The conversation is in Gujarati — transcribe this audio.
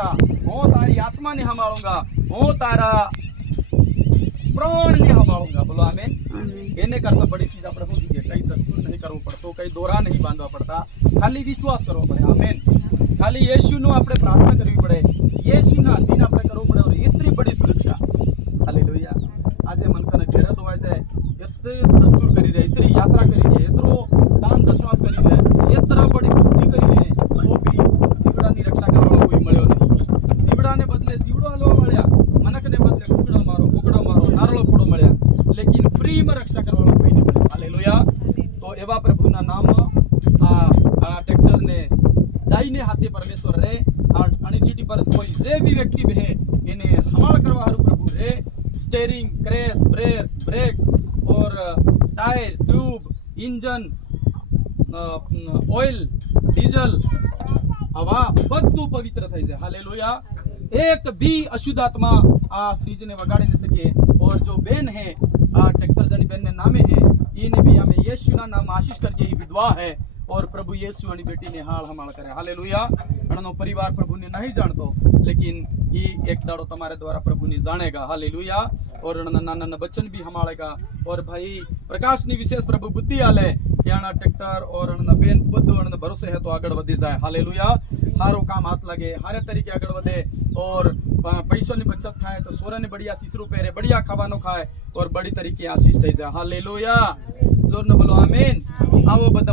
संभाळता, હું તારી આત્માને સંભાળूंगा, હું તારા પ્રાણને સંભાળूंगा। બોલો આમેન। એને કરતા બડી ચીજ આપણે શું છે, કઈ દસ્તુર નહીં કરવું પડતું, કઈ દોરા નહીં બાંધવા પડતા, ખાલી વિશ્વાસ કરવો પડે। આમેન। ખાલી યેશુનું આપણે પ્રાર્થના કરવી પડે, યેશુના અધીન આપણે કરવું પડે, और इतनी बड़ी सुरक्षा। हालेलुया। આજે મનકને ઘેરે ધોવાય જાય, એત્રે દસ્તુર કરી રહે, इतनी यात्रा કરી રહે, એતરો દાન દશવાસ કરી રહે, એતરા બડી ભક્તિ કરી રહે, તો બી જીવડાની રક્ષા કરવાનો કોઈ મળ્યો નહીં। જીવડાને બદલે જીવડો હલવા મળ્યા, મનકને બદલે કુકડો મારો નારળો ફોડો મળ્યા, લેકિન ફ્રીમાં રક્ષા કરવાનો કોઈ નહીં મળ્યો। હાલેલુયા। તો એવા પ્રભુના નામમાં આ ટ્રેક્ટરને દાઈને હાથે પરમેશ્વર રે, અને સિટી પર કોઈ જે બી વ્યક્તિ બહે એને હમાળ કરવા હારું પ્રભુ રે, સ્ટેરિંગ, ક્રેશ, બ્રેક और tyre, tube, engine, oil, diesel, हवा બધું પવિત્ર થઈ જાય। हालेलुया। एक भी अशुद्ध आत्मा आ चीज ने वगाड़ी नहीं सके। और जो बहन है ट्रैक्टर जनी बहन ने नामे है, इन्हें भी हमें यीशु ना नाम आशीष करके विधवा है, और प्रभु यीशु आणि बेटी ने हाल हमाल करे। हालेलुया। अणनो परिवार प्रभु ने नहीं जानतो, लेकिन ये एक दाड़ो तुम्हारे द्वारा प्रभु ने जानेगा। हालेलुया। और नाना बच्चन भी हमारेगा, और भाई प्रकाश ने विशेष प्रभु बुद्धि आले कि आना ट्रैक्टर और बेन बुद्ध भरोसे है तो आगे वधी जाए। हालेलुया। हारो काम हाथ लगे, हारे तरीके आगे वधे, और पैसों की बचत थाय तो सोरा ने बढ़िया सीसरू पहरे, बढ़िया खावानो खाए, और बड़ी तरीके आशीष थई जाए। हालेलुया। जोर न बोलो आमीन। आवो बधा